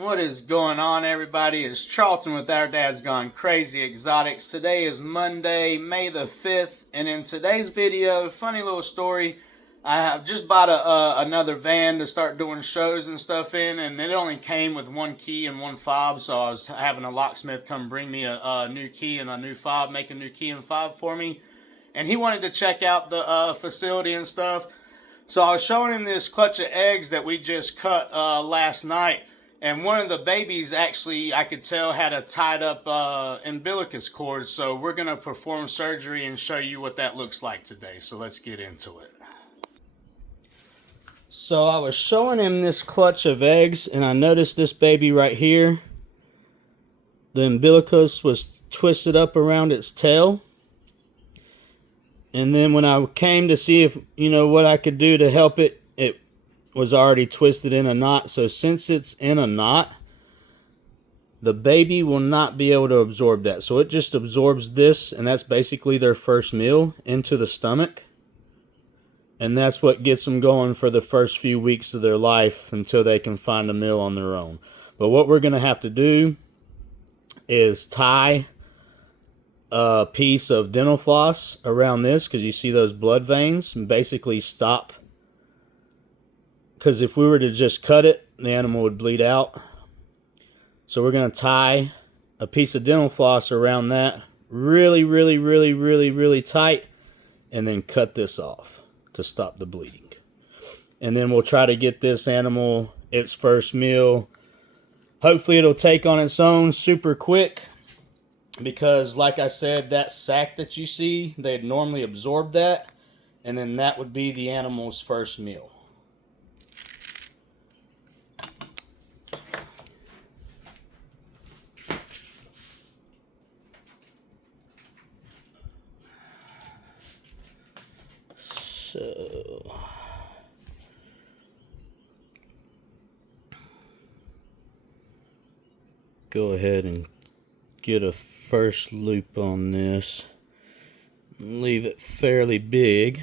What is going on, everybody? It's Charlton with Our Dad's Gone Crazy Exotics. Today is Monday, May the 5th, and in today's video, funny little story. I have just bought another van to start doing shows and stuff in, and it only came with one key and one fob, so I was having a locksmith come bring me a new key and a new fob, make a new key and fob for me. And he wanted to check out the facility and stuff. So I was showing him this clutch of eggs that we just cut last night. And one of the babies actually, I could tell, had a tied up umbilicus cord. So we're going to perform surgery and show you what that looks like today. So let's get into it. So I was showing him this clutch of eggs, and I noticed this baby right here. The umbilicus was twisted up around its tail. And then when I came to see if, what I could do to help it, it was already twisted in a knot. So since it's in a knot, the baby will not be able to absorb that. So it just absorbs this, and that's basically their first meal into the stomach. And that's what gets them going for the first few weeks of their life until they can find a meal on their own. But what we're going to have to do is tie a piece of dental floss around this, because you see those blood veins, and basically stop, because if we were to just cut it, the animal would bleed out. So we're going to tie a piece of dental floss around that really tight, and then cut this off to stop the bleeding. And then we'll try to get this animal its first meal. Hopefully it'll take on its own super quick, because like I said, that sac that you see, they'd normally absorb that, and then that would be the animal's first meal. So go ahead and get a first loop on this. Leave it fairly big.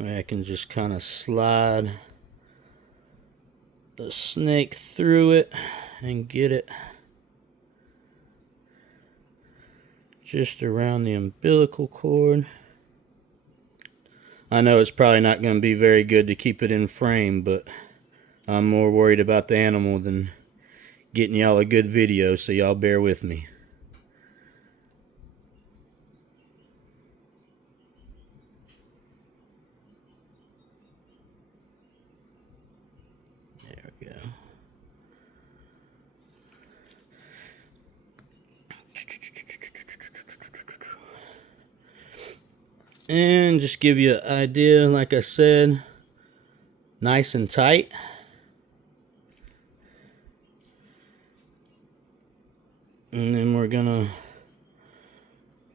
I can just kind of slide the snake through it and get it just around the umbilical cord. I know it's probably not going to be very good to keep it in frame, but I'm more worried about the animal than getting y'all a good video, so y'all bear with me. There we go. And just give you an idea, like I said, nice and tight. And then we're gonna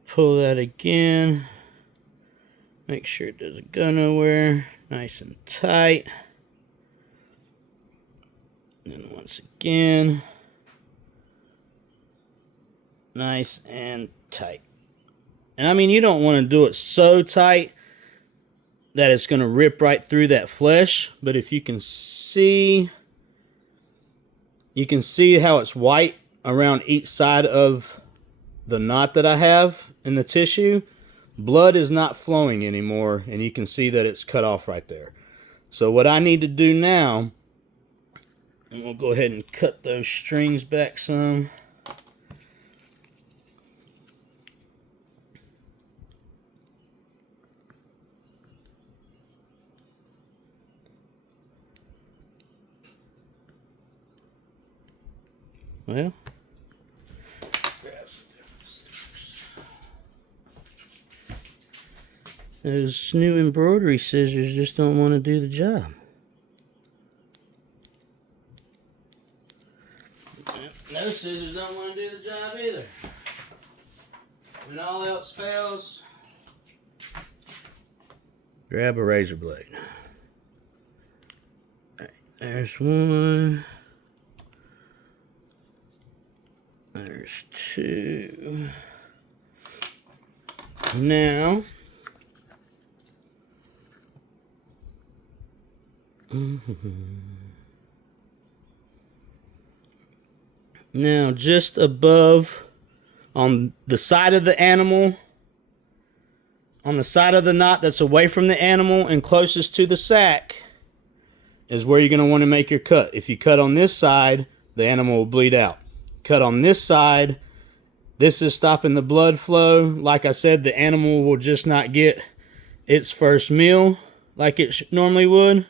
pull that again. Make sure it doesn't go nowhere. Nice and tight. And then once again, nice and tight. And I mean, you don't want to do it so tight that it's going to rip right through that flesh. But if you can see how it's white around each side of the knot that I have in the tissue. Blood is not flowing anymore, and you can see that it's cut off right there. So what I need to do now, and we'll go ahead and cut those strings back some. Well, grab some different scissors. Those new embroidery scissors just don't want to do the job. Those scissors don't want to do the job either. When all else fails, grab a razor blade. Right, there's one. There's two. Now, Now, just above on the side of the animal, on the side of the knot that's away from the animal and closest to the sack, is where you're going to want to make your cut. If you cut on this side, the animal will bleed out. Cut on this side, this is stopping the blood flow. Like I said, the animal will just not get its first meal like it normally would.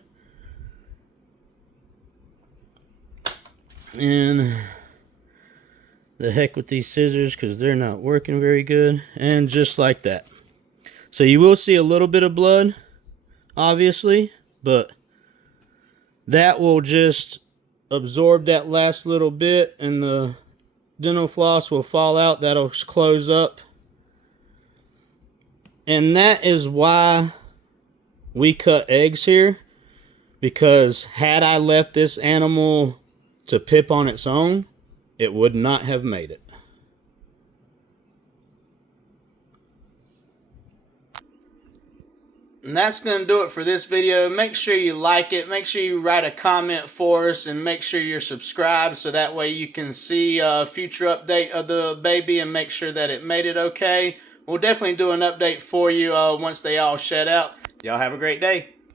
And the heck with these scissors, because they're not working very good. And just like that. So you will see a little bit of blood, obviously, but that will just absorb that last little bit and the dental floss will fall out. That'll close up. And that is why we cut eggs here, because had I left this animal to pip on its own, it would not have made it. And that's going to do it for this video. Make sure you like it. Make sure you write a comment for us. And make sure you're subscribed so that way you can see a future update of the baby and make sure that it made it okay. We'll definitely do an update for you once they all shed out. Y'all have a great day.